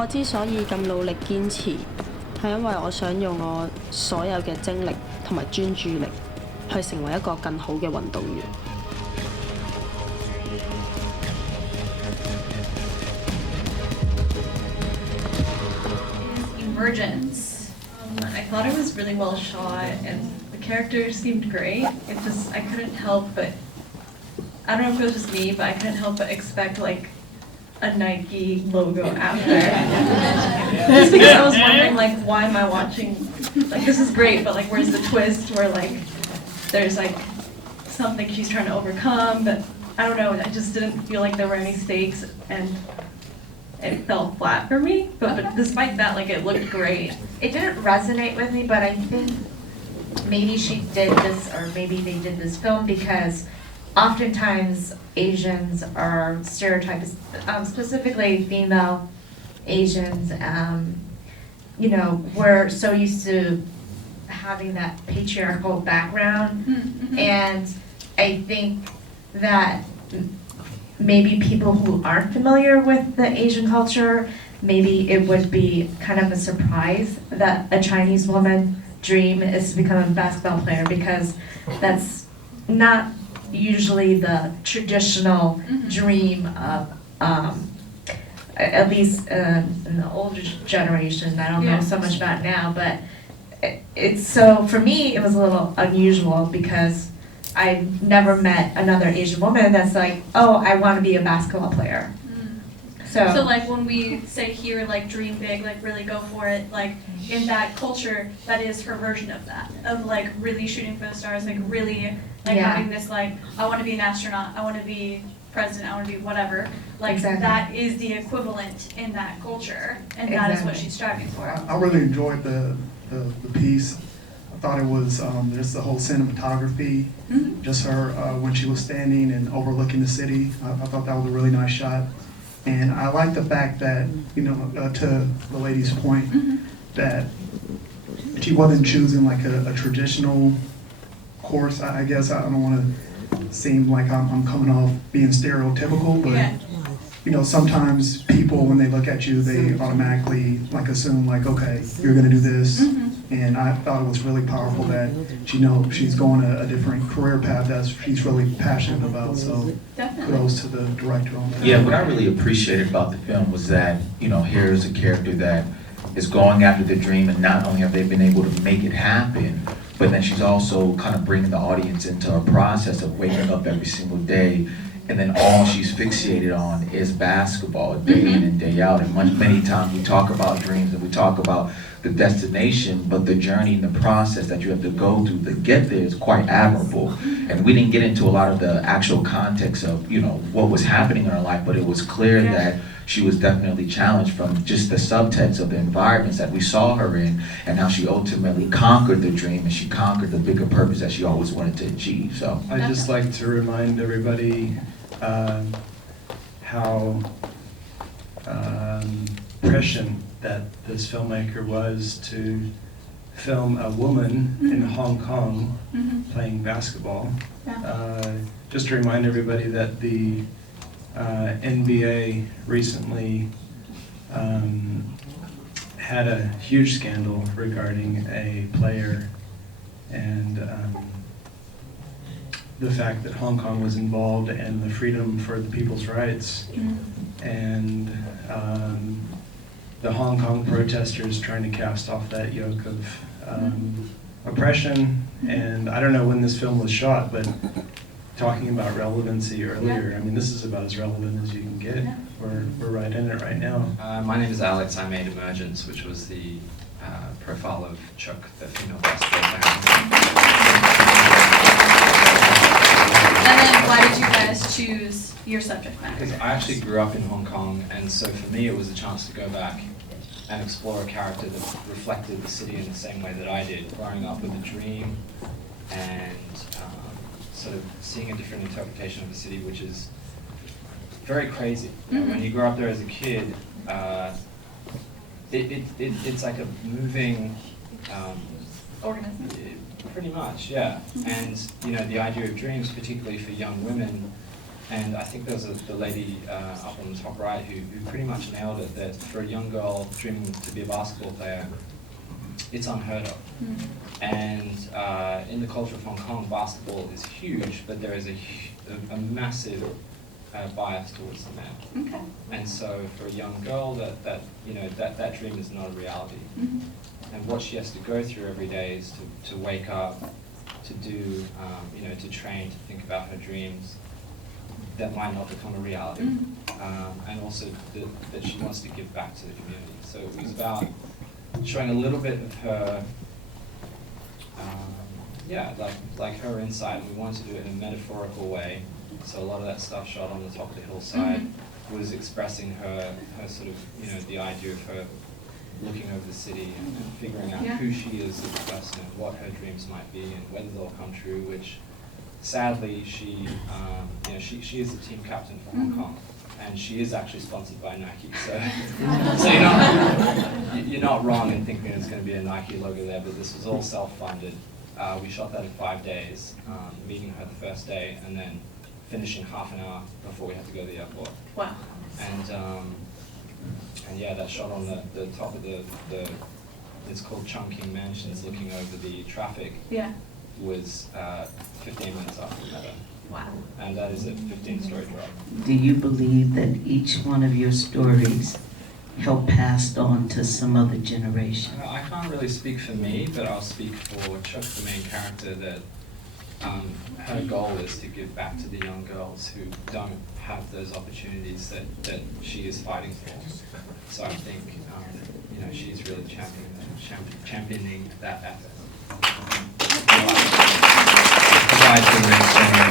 我之所以咁努力堅持，係因為我想用我所有嘅精力同埋專注力，去成為一個更好嘅運動員。Emergence. I thought it was really well shot, and the characters seemed great. It just, I couldn't help but, I don't know if it was just me, but I couldn't help but expect like a Nike logo after. Just because I was wondering like, why am I watching, like this is great, but like where's the twist where like there's like something she's trying to overcome, but I don't know, I just didn't feel like there were any stakes, and it fell flat for me, but despite that, like it looked great. It didn't resonate with me, but I think maybe she did this, or maybe they did this film because oftentimes Asians are stereotyped, specifically female Asians. You know, we're so used to having that patriarchal background, and I think that maybe people who aren't familiar with the Asian culture, maybe it would be kind of a surprise that a Chinese woman's dream is to become a basketball player, because that's not usually the traditional dream of, at least in the older generation. I don't know so much about now, but it's so, for me, it was a little unusual because I've never met another Asian woman that's like, oh, I want to be a basketball player. So like when we say here, like dream big, like really go for it, like in that culture, that is her version of that, of like really shooting for the stars, like really like having this like, I want to be an astronaut, I want to be president, I want to be whatever. Like that is the equivalent in that culture, and that is what she's striving for. I really enjoyed the piece. I thought it was just the whole cinematography, just her when she was standing and overlooking the city. I thought that was a really nice shot. And I like the fact that, you know, to the lady's point, that she wasn't choosing like a traditional course. I guess I don't want to seem like I'm coming off being stereotypical, but you know, sometimes people, when they look at you, they automatically like assume like, okay, you're gonna do this. And I thought it was really powerful that she's going a different career path that she's really passionate about. So kudos to the director on that. Yeah, what I really appreciated about the film was that, you know, here's a character that is going after the dream, and not only have they been able to make it happen, but then she's also kind of bringing the audience into a process of waking up every single day, and then all she's fixated on is basketball day in and day out. And many times we talk about dreams and we talk about the destination, but the journey and the process that you have to go through to get there is quite admirable. And we didn't get into a lot of the actual context of, you know, what was happening in her life, but it was clear that she was definitely challenged from just the subtext of the environments that we saw her in, and how she ultimately conquered the dream, and she conquered the bigger purpose that she always wanted to achieve. So I'd just like to remind everybody how prescient that this filmmaker was to film a woman in Hong Kong playing basketball. Just to remind everybody that the NBA recently had a huge scandal regarding a player, and the fact that Hong Kong was involved, and the freedom for the people's rights, and the Hong Kong protesters trying to cast off that yoke of oppression. And I don't know when this film was shot, but talking about relevancy earlier, I mean, this is about as relevant as you can get. We're right in it right now. My name is Alex. I made Emergence, which was the profile of Chuck, the female basketball player. And then why did you guys choose your subject matter? Because I actually grew up in Hong Kong, and so for me it was a chance to go back and explore a character that reflected the city in the same way that I did, growing up with a dream and sort of seeing a different interpretation of the city, which is very crazy. You know, when you grow up there as a kid, it's like a moving Organism. Pretty much, yeah. And you know, the idea of dreams, particularly for young women, And I think there's the lady up on the top right who pretty much nailed it, that for a young girl dreaming to be a basketball player, it's unheard of. And in the culture of Hong Kong, basketball is huge, but there is a massive bias towards the man. Okay. And so for a young girl, that dream is not a reality. And what she has to go through every day is to wake up, to do, to train, to think about her dreams. That might not become a reality. And also that she wants to give back to the community. So it was about showing a little bit of her, like her insight. We wanted to do it in a metaphorical way. So a lot of that stuff shot on the top of the hillside was expressing her sort of, the idea of her looking over the city and figuring out who she is as a person and what her dreams might be and whether they'll come true, which sadly she is the team captain for Hong Kong. And she is actually sponsored by Nike, so you're not wrong in thinking there's going to be a Nike logo there, but this was all self-funded. We shot that in 5 days, meeting her the first day, and then finishing half an hour before we had to go to the airport. Wow. And yeah, that shot on the top of the it's called Chungking Mansions, looking over the traffic, was 15 minutes after we met her. Wow. And that is a 15-story drop. Do you believe that each one of your stories help passed on to some other generation? I can't really speak for me, but I'll speak for Chuck, the main character, that her goal is to give back to the young girls who don't have those opportunities that she is fighting for. So I think she's really championing that effort. Provides the next generation